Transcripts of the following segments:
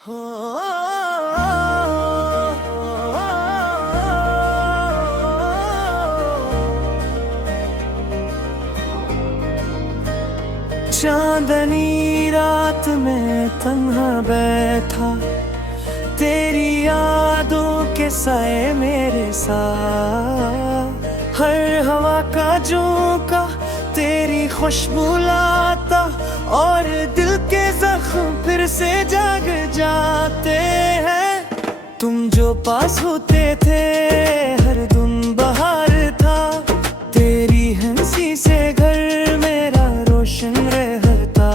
हो चांदनी रात में तन्हा बैठा, तेरी यादों के साए मेरे साथ। हर हवा का झोंका तेरी खुशबू लाता, और दिल के जख्म फिर से जाग जाते हैं। तुम जो पास होते थे हर दिन बहार था, तेरी हंसी से घर मेरा रोशन रहता।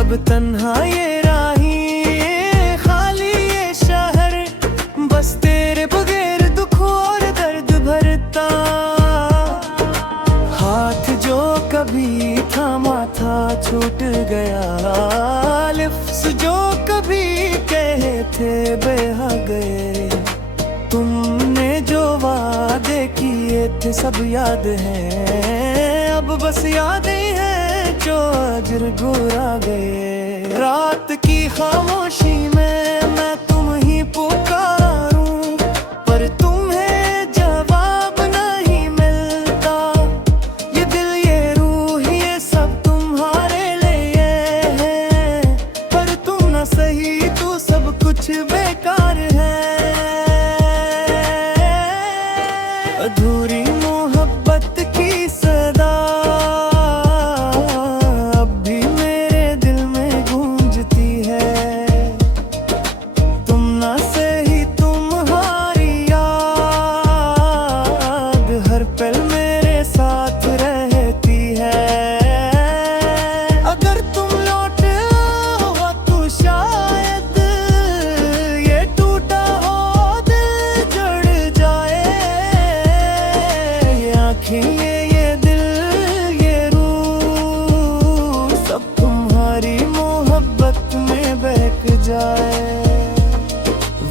अब तन्हा ये राही खाली ये शहर, बस तेरे बगैर दुख और दर्द भरता। हाथ जो कभी थामा था छूट गया, लिफ्ज़ जो कभी कहे थे बह गए। तुमने जो वादे किए थे सब याद हैं, अब बस यादें हैं जो आज गुरा गए। रात की खामोशी में मैं तुम ही पुकारूं, पर तुम्हें जवाब नहीं मिलता। ये दिल ये रूह ये सब तुम्हारे लिए है, पर तुम ना सही तो सब कुछ बेकार है। अधूरी मोहब्बत की सदा अब भी मेरे दिल में गूंजती है। तुम ना सही तुम्हारी याद हर पल मेरे साथ रहती है। अगर तुम लौट आओ तो शायद ये टूटा हो दिल जुड़ जाए। ये आँखें ये दिल ये रूह सब तुम्हारी मोहब्बत में बहक जाए।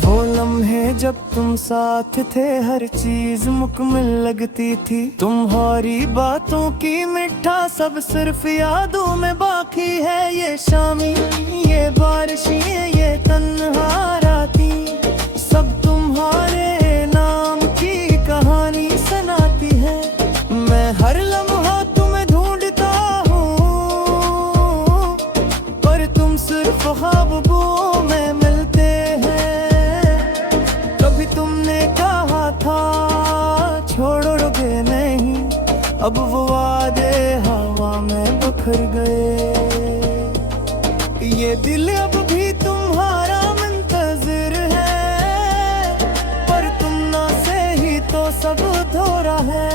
वो लम्हे जब तुम साथ थे हर चीज मुकम्मल लगती थी। तुम्हारी बातों की मिठा सब सिर्फ यादों में बाकी है। ये शामी ये बारिशें ये तन्हा रातें सब तुम्हारे नाम की कहानी सुनाती है। मैं हर लम्हा तुम्हें ढूंढता हूँ, पर तुम सिर्फ ख्वाबों में मिलते हैं। कभी तुमने कहा था छोड़ोगे नहीं, अब वो वादे हवा में बिखर गए। ये दिल अब भी तुम्हारा मुंतज़िर है, पर तुम ना से ही तो सब अधूरा है।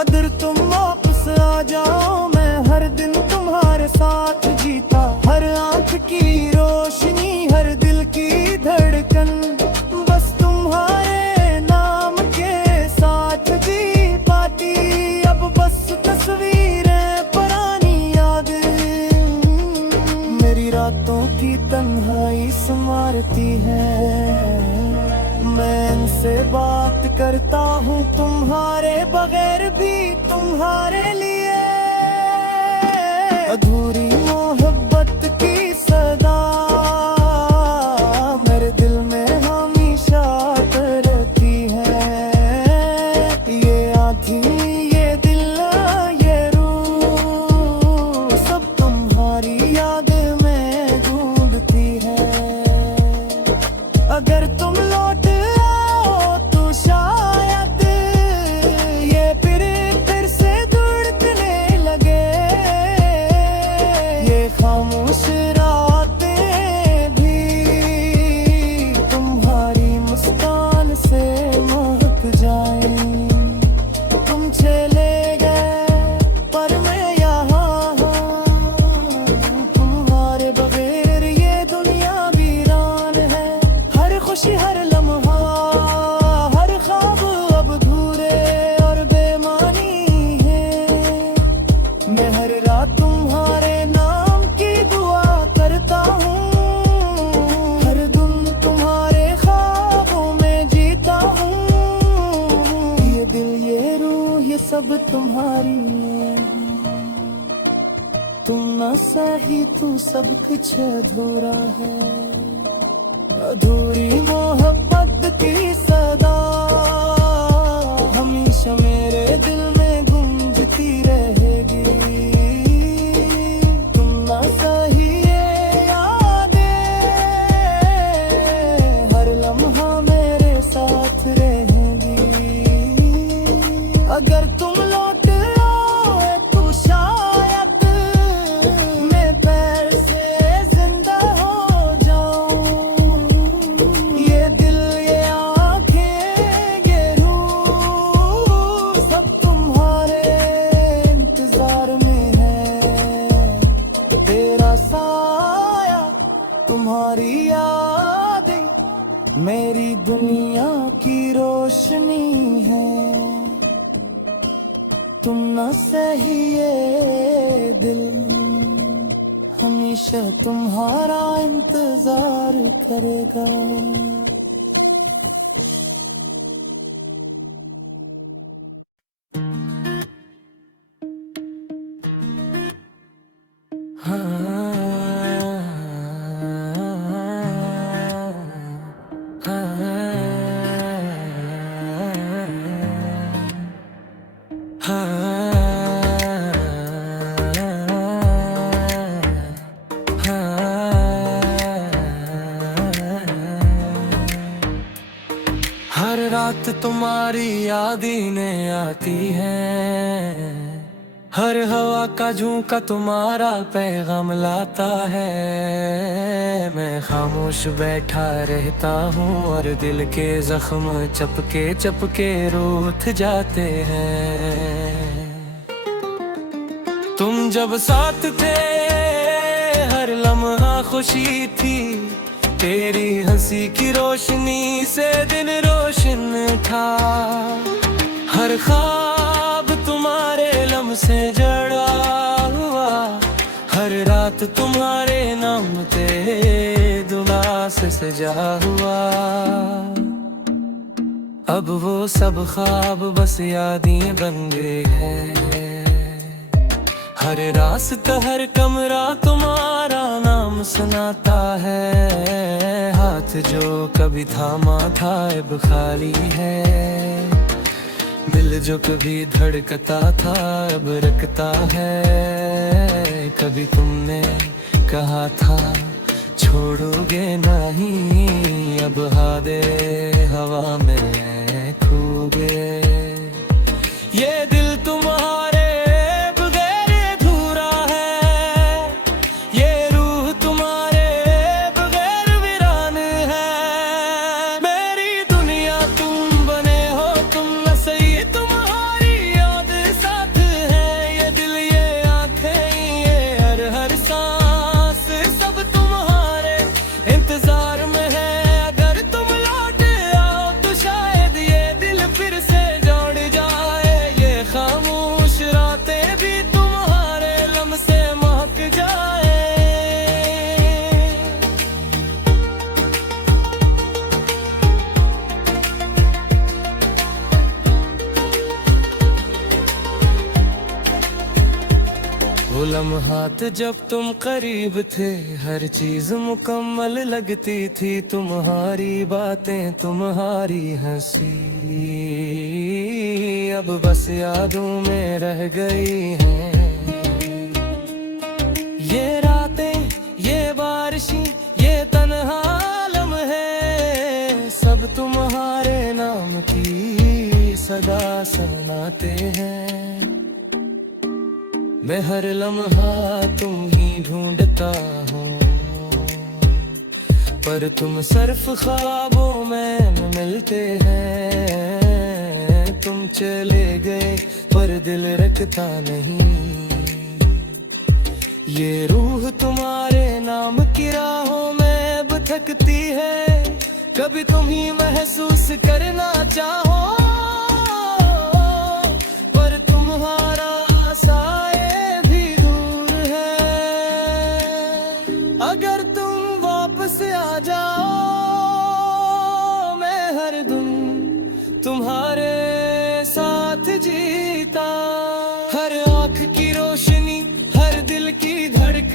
अगर तुम वापस आ जाओ मैं हर दिन तुम्हारे साथ जीता। हर आँख की रोशनी हर दिल की धड़कन बस तुम्हारे नाम के साथ जी पाती। अब बस तस्वीरें पुरानी यादें मेरी रातों की तन्हाई संवारती है। मैं इनसे बात करता हूँ तुम्हारे बगैर भी तुम्हारे लिए। अधूरी मोहब्बत की सदा मेरे दिल में हमेशा रहती है। ये आँखें ये दिल ये रूह सब तुम्हारी याद में ढूंढती है। अगर तुम लौट आओ तो शायद ये फिर से धड़कने लगे। ये खामोश रातें भी तुम्हारी मुस्कान से महक जाएं। तुम चले गए पर मैं यहाँ हूँ, तुम्हारे बगैर ये दुनिया वीरान है। हर खुशी हर लम्हा हर ख्वाब अब अधूरे और बेमानी है। मैं हर रात तुम्हारे नाम की दुआ करता हूँ, हर दिन तुम्हारे ख्वाबों में जीता हूँ। ये दिल ये रूह ये सब तुम्हारी है, तुम ना ना सही तू सब कुछ अधूरा है, अधूरी मोहब्बत की सदा हमेशा मेरे दिल में गूंजती रहेगी। तुम ना सही ये यादें हर लम्हा मेरे साथ रहेंगी। अगर तुम लौट आओ तो शायद मैं पैर से जिंदा हो जाऊं। ये दिल ये आँखें ये रूह सब तुम्हारे इंतजार में है। तेरा साया तुम्हारी यादें मेरी दुनिया की रोशनी है। तुम ना सही ये दिल हमेशा तुम्हारा इंतजार करेगा। हर रात तुम्हारी यादें आती हैं, हर हवा का झोंका तुम्हारा पैगाम लाता है। मैं खामोश बैठा रहता हूँ और दिल के जख्म चपके चपके रूठ जाते हैं। तुम जब साथ थे हर लम्हा खुशी थी, तेरी हंसी की रोशनी से दिन रोशन था। हर ख्वाब तुम्हारे लम्ह से जड़ा हुआ, हर रात तुम्हारे नाम पे दुआ से सजा हुआ। अब वो सब ख्वाब बस यादें बन गए हैं। हर रास्ता हर कमरा तुम्हारा नाम सुनाता है। हाथ जो कभी थामा था अब खाली है, दिल जो कभी धड़कता था अब रखता है। कभी तुमने कहा था छोड़ोगे नहीं, अब हादे हवा में खो गए। ये दिल तुम्हारे वो लम्हात जब तुम करीब थे, हर चीज मुकम्मल लगती थी। तुम्हारी बातें तुम्हारी हंसी अब बस यादों में रह गई हैं। ये रातें ये बारिशें ये तन्हा लम्हे सब तुम्हारे नाम की सदा सुनाते हैं। मैं हर लम्हा तुम ही ढूंढता हूँ, पर तुम सिर्फ ख्वाबों में न मिलते हैं। तुम चले गए पर दिल रखता नहीं, ये रूह तुम्हारे नाम की राहों में भटकती है। कभी तुम ही महसूस करना चाहो, पर तुम्हारा साए भी दूर है। अगर तुम वापस आ जाओ, मैं हर दिन तुम्हारे साथ जीता। हर आँख की रोशनी हर दिल की धड़कन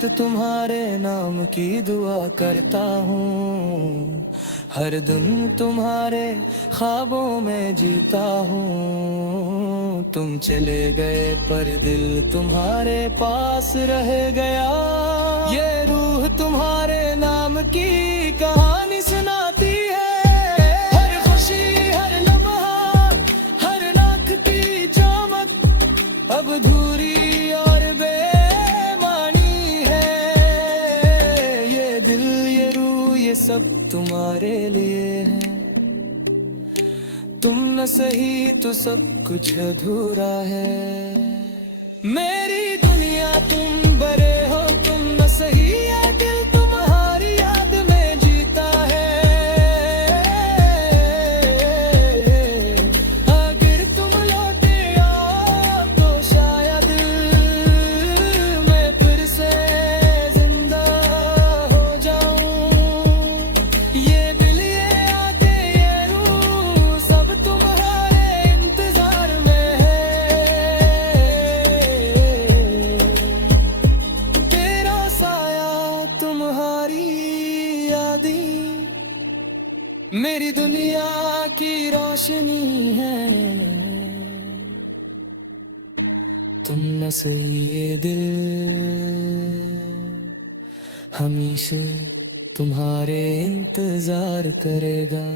वक्त तुम्हारे नाम की दुआ करता हूँ, हर दिन तुम्हारे ख्वाबों में जीता हूँ। तुम चले गए पर दिल तुम्हारे पास रह गया, ये रूह तुम्हारे नाम की कहानी सुनाती है। हर खुशी हर लम्हा हर नाक की चमक अब अधूरी और बेमानी है। ये दिल ये रूह ये सब तुम्हारे लिए है, तुम न सही तो सब कुछ अधूरा है। मेरी दुनिया तुम बड़े हो, तुम न सही है दिल तुम्हारी याद में जीता है। अगर तुम लौटे आओ तो शायद मैं फिर से जिंदा हो जाऊं। ये दिल ये आंखें ये रूह सब तुम्हारे इंतजार में है। तेरा साया तुम्हारी यादें मेरी दुनिया की रोशनी है। तुम न सही ये दिल हमेशा तुम्हारे इंतजार करेगा।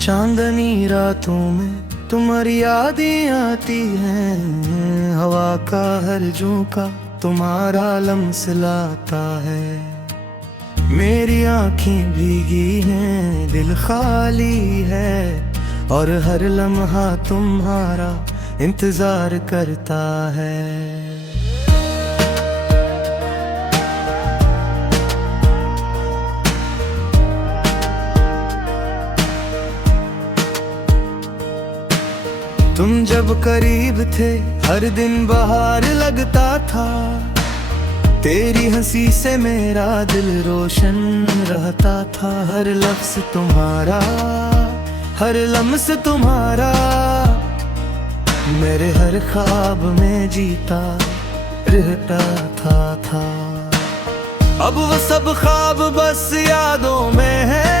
चांदनी रातों में तुम्हारी यादें आती हैं, हवा का हर झोंका तुम्हारा लम्स लाता है। मेरी आँखें भीगी हैं दिल खाली है, और हर लम्हा तुम्हारा इंतजार करता है। तुम जब करीब थे हर दिन बाहर लगता था, तेरी हंसी से मेरा दिल रोशन रहता था। हर लफ्ज तुम्हारा हर लम्स तुम्हारा मेरे हर ख्वाब में जीता रहता था। अब वो सब ख्वाब बस यादों में है,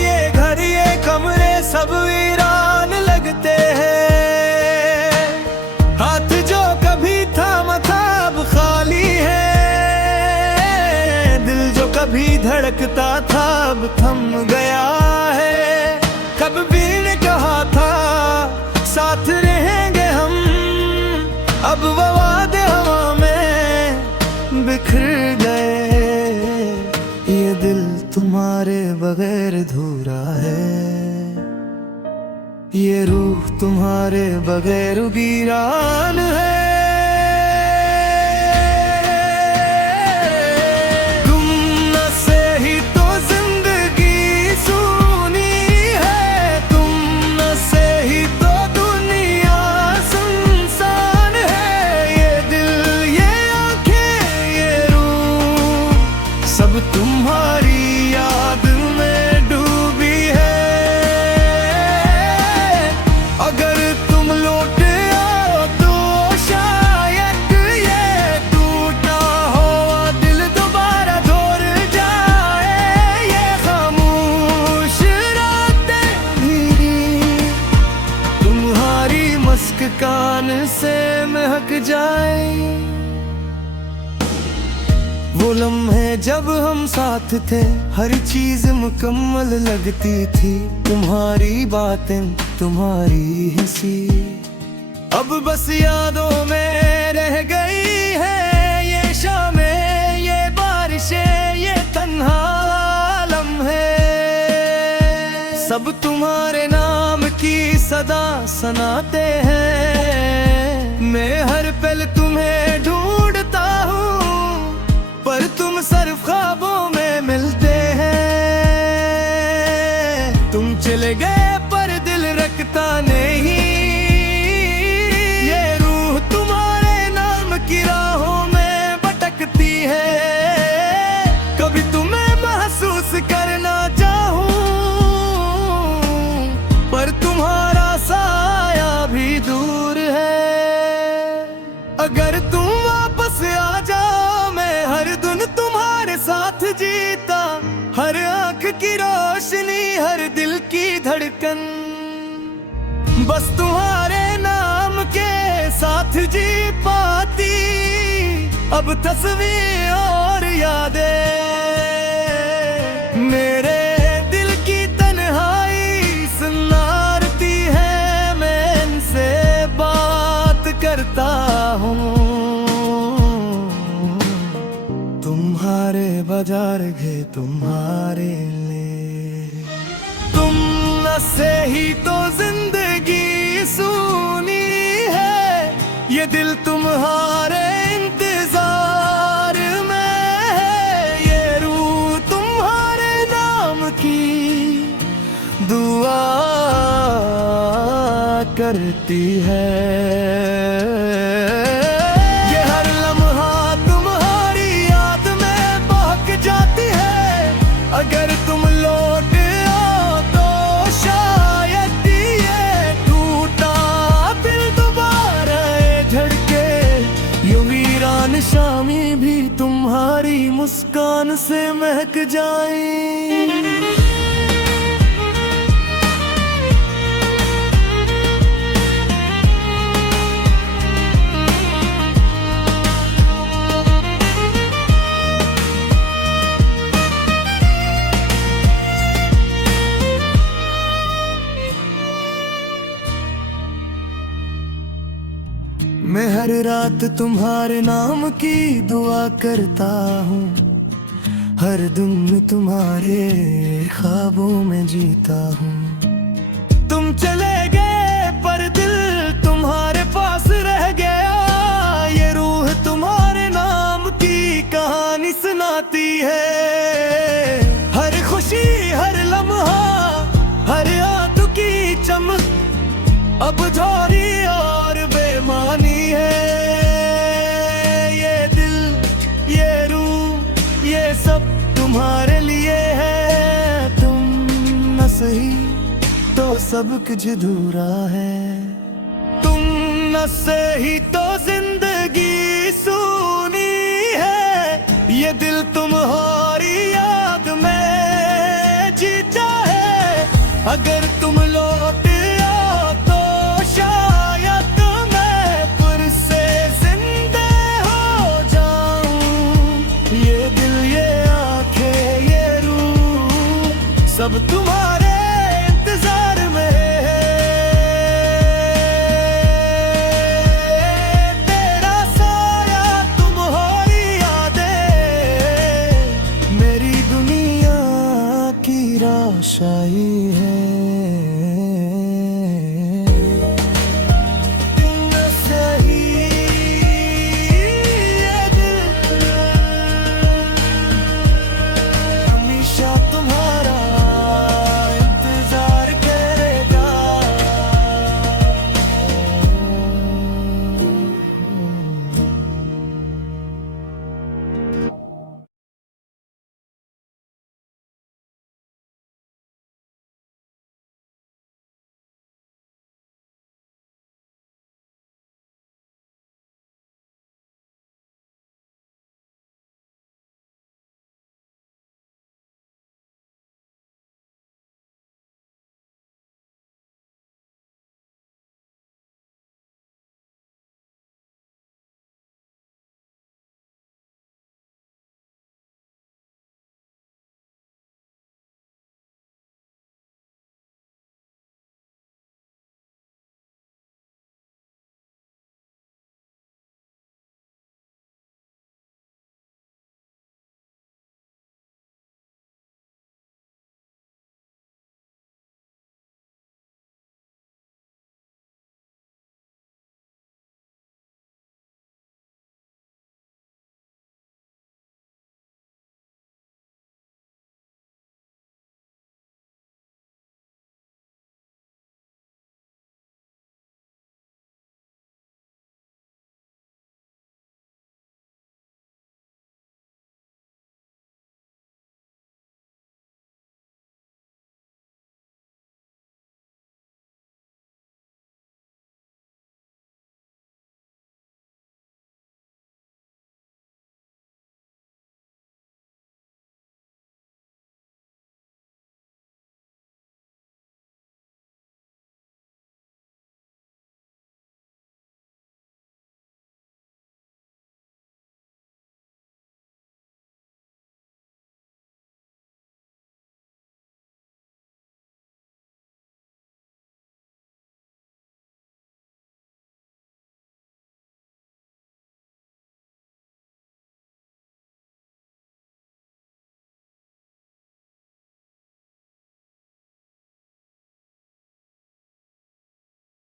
ये घर ये कमरे सब वीरान लगते हैं। हाथ जो कभी थामा था अब खाली है, दिल जो कभी धड़कता था अब थम गया है। कब भी ने कहा था साथ रहेंगे हम, अब वो वादे हवा में बिखर गए। ये दिल तुम्हारे बगैर अधूरा है, ये रूह तुम्हारे बगैर वीरान है। तुम न सही तो जिंदगी सूनी है, तुम न सही तो दुनिया सुनसान है। ये दिल ये आंखें ये रूह सब तुम्हारी याद में डूबी है। अगर तुम लौटे आओ तो शायद ये टूटा हुआ दिल दोबारा दौड़ जाए। ये खामोश रातें भी तुम्हारी मुस्कान से महक जाए। वो लम्हे जब हम साथ थे हर चीज मुकम्मल लगती थी, तुम्हारी बातें तुम्हारी हंसी अब बस यादों में रह गई है। ये शामें ये बारिशें ये तन्हा लम्हे सब तुम्हारे नाम की सदा सुनाते हैं। मैं हर पल तुम्हें ढूंढता हूँ पर तुम सिर्फ ख्वाबों में मिलते हैं। चले गए पर दिल रखता नहीं। ये रूह तुम्हारे नाम की राहों में भटकती है। कभी तुम्हें महसूस करना चाहूं, पर तुम्हारा साया भी दूर है। अगर तुम वापस आ जाओ, मैं हर दिन तुम्हारे साथ जीता। हर आंख की रोशनी, हर दिल की धड़कन, बस तुम्हारे नाम के साथ जी पाती। अब तस्वीर और यादें मेरे दिल की तन्हाई सुनारती है। मैं इनसे बात करता हूँ, तुम्हारे बाजार गए तुम्हारे लिए। तुम न से ही तो जिंदगी सुनी है। ये दिल तुम्हारे इंतजार में है। ये रूह तुम्हारे नाम की दुआ करती है। ये हर लम्हा तुम्हारी याद में बहक जाती है। अगर तुम लौट आओ तो शायद ये टूटा दिल दोबारा धड़के। यूं वीरान शामी भी तुम्हारी मुस्कान से महक जाए। मैं हर रात तुम्हारे नाम की दुआ करता हूँ। हर दिन तुम्हारे ख्वाबों में जीता हूँ। तुम चले गए पर दिल तुम्हारे पास रह गया। ये रूह तुम्हारे नाम की कहानी सुनाती है। हर खुशी, हर लम्हा, हर आंख की चमक अब थोड़ी और बेमानी है। ये दिल, ये रूह, ये सब तुम्हारे लिए है। तुम न सही तो सब कुछ अधूरा है। तुम न सही तो जिंदगी सुनी है। ये दिल तुम्हारी याद में जीता है। अगर तुम लौट सब तुम्हारे इंतजार में है। तेरा साया, तुम्हारी यादें मेरी दुनिया की रोशाई है।